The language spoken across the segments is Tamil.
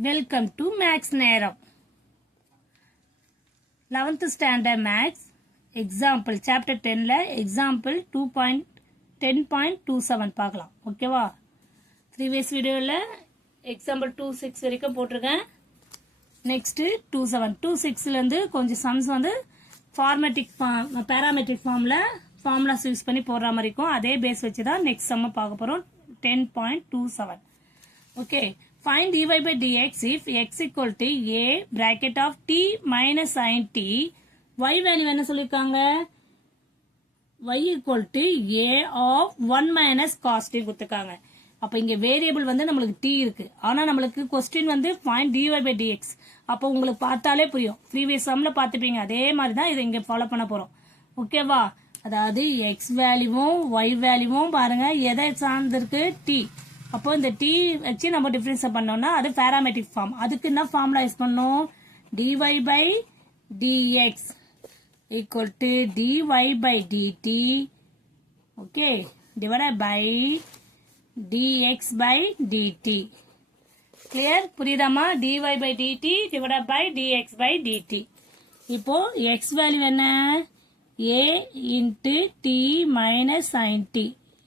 Welcome to Max நேரம் 11th standard Max example chapter 10ல example 2.10.27 பார்க்கலாம் ஓகேவா previous videoல example 2.6 வரைக்கும் போட்டிருக்கேன் next 2.7 ல இருந்து கொஞ்சம் sums வந்து parametric formல formulas யூஸ் பண்ணி போடுற மாதிரி இருக்கும் அதே பேஸ் வச்சு தான் next sum பார்க்க போறோம் 10.27 okay find dy by dx if x equal to a bracket of t minus sin t y value என்ன சொல்லிருக்காங்க y equal to a of 1 minus cos t கொடுத்திருக்காங்க அப்ப இங்க வேரியபிள் வந்து நமக்கு t இருக்கு ஆனா நமக்கு क्वेश्चन வந்து find dy by dx அப்ப உங்களுக்கு பார்த்தாலே புரியும் previous sumல பார்த்திருப்பீங்க அதே மாதிரி தான் இத இங்க ஃபாலோ பண்ண போறோம் ஓகேவா அதாவது x வேல்யூவும் y வேல்யூவும் பாருங்க எதை சார்ந்திருக்கு t அப்போ இந்த t வச்சு நம்ம டிஃபரன்ஸ் பண்ணோம்னா அது பாராமெட்ரிக் ஃபார்ம் அதுக்கு என்ன ஃபார்முலா யூஸ் பண்ணோம் dy by dx equal to dy by dt okay divided by dx by dt clear புரியுதாமா dy by dt divided by dx by dt இப்போ x வேல்யூ என்ன a into t minus sin t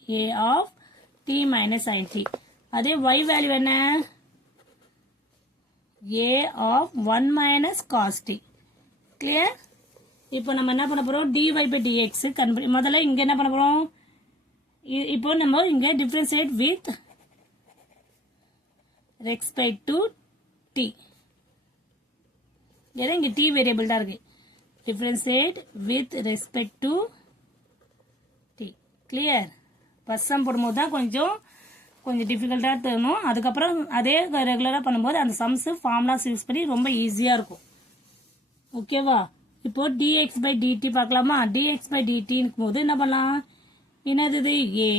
a of t minus sin t அதே y வேல்யூ என்ன a of 1 minus cos t clear இப்போ நம்ம என்ன பண்ண போறோம் dy by dx முதல்ல இங்க என்ன பண்ண போறோம் இப்போ நம்ம இங்க differentiate with respect to t இங்க t வேரியபிள் தான் இருக்கு differentiate with respect to t clear first sum போடும்போது தான் கொஞ்சம் டிஃபிகல்ட்டா தரணும் அதுக்கப்புறம் அதே ரெகுலரா பண்ணும்போது அந்த சம்ஸ் ஃபார்முலாஸ் யூஸ் பண்ணி ரொம்ப ஈஸியா இருக்கும் ஓகேவா இப்போ dx by dt பார்க்கலாமா dx by dt னும்போது என்ன பண்ணலாம் என்னது இது a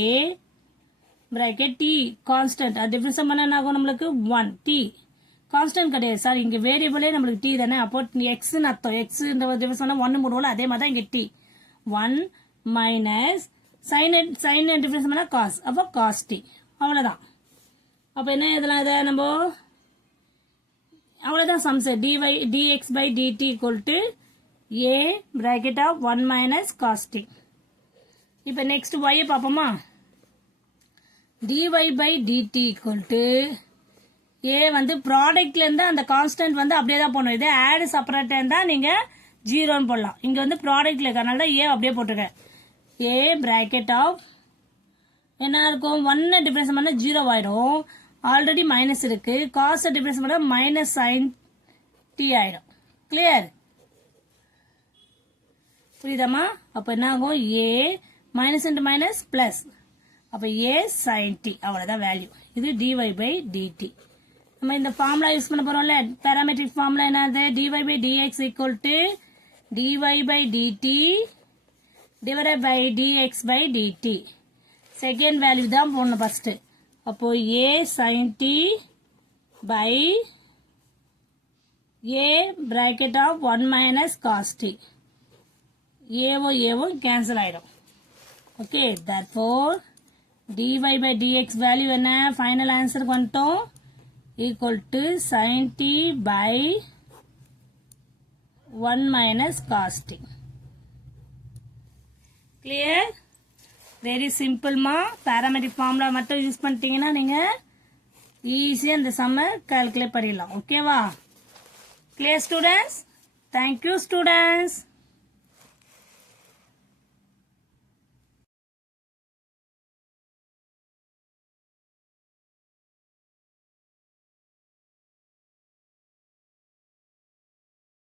bracket t கான்ஸ்டன்ட் அது டிஃபரன்ஸ் பண்ணா என்ன ஆகும் நமக்கு 1 t கான்ஸ்டன்ட் கிடையாது சார் இங்க வேரியபிளே நமக்கு t தானே அப்போ x ன்னு அர்த்தம் x இந்த டிஃபரன்ஸ் பண்ணா 1 போடுவோம்ல அதே மாதிரி தான் இங்க t 1 மைனஸ் sin டிஃபரன்ஸ் பண்ணா cos அப்ப cos t அவ்வளவுதான் அப்ப என்ன இதெல்லாம் இத நம்ம அவ்வளவுதான் sums dx by dt equal to a bracket of 1 minus cos t இப்ப நெக்ஸ்ட் y பாப்போமா dy by dt equal to a வந்து ப்ராடக்ட்ல இருந்து அந்த கான்ஸ்டன்ட் வந்து அப்படியே தான் போடணும் இதே ஆட் செப்பரேட்டா இருந்தா நீங்க 0 ன்னு போடலாம் இங்க வந்து ப்ராடக்ட்ல இருக்கறனால தான் a அப்படியே போட்டுருக்கேன் a bracket of என்ன இருக்கும் 1 டிஃபரன்ஸ் பண்ணா 0 ஆயிடும் ஆல்ரெடி மைனஸ் இருக்கு cos டிஃபரன்ஸ் பண்ணா மைனஸ் sin t ஆயிடும் கிளியர் புரியுதாமா அப்ப என்ன ஆகும் a minus into minus plus அப்ப a sin t அவ்வளவுதான் வேல்யூ இது dy by dt நம்ம இந்த ஃபார்முலா யூஸ் பண்ண போறோம்ல பாராமெட்ரிக் ஃபார்முலா என்னது dy by dx equal to dy by dt divided by dx by dt second value தான் போடணும் ஃபர்ஸ்ட் அப்போ a sin t by a bracket of 1 minus cos t a cancel ஆயிடும் okay therefore dy by dx value என்ன ஃபைனல் ஆன்சருக்கு வந்துட்டோம் equal to sin t by 1 minus cos t clear very simple மா பாராமெட்ரிக் ஃபார்முலா மட்டும் யூஸ் பண்ணிட்டீங்கன்னா நீங்க ஈஸியா இந்த சம்ம கால்குலேட் பண்ணிடலாம் ஓகேவா clear students thank you students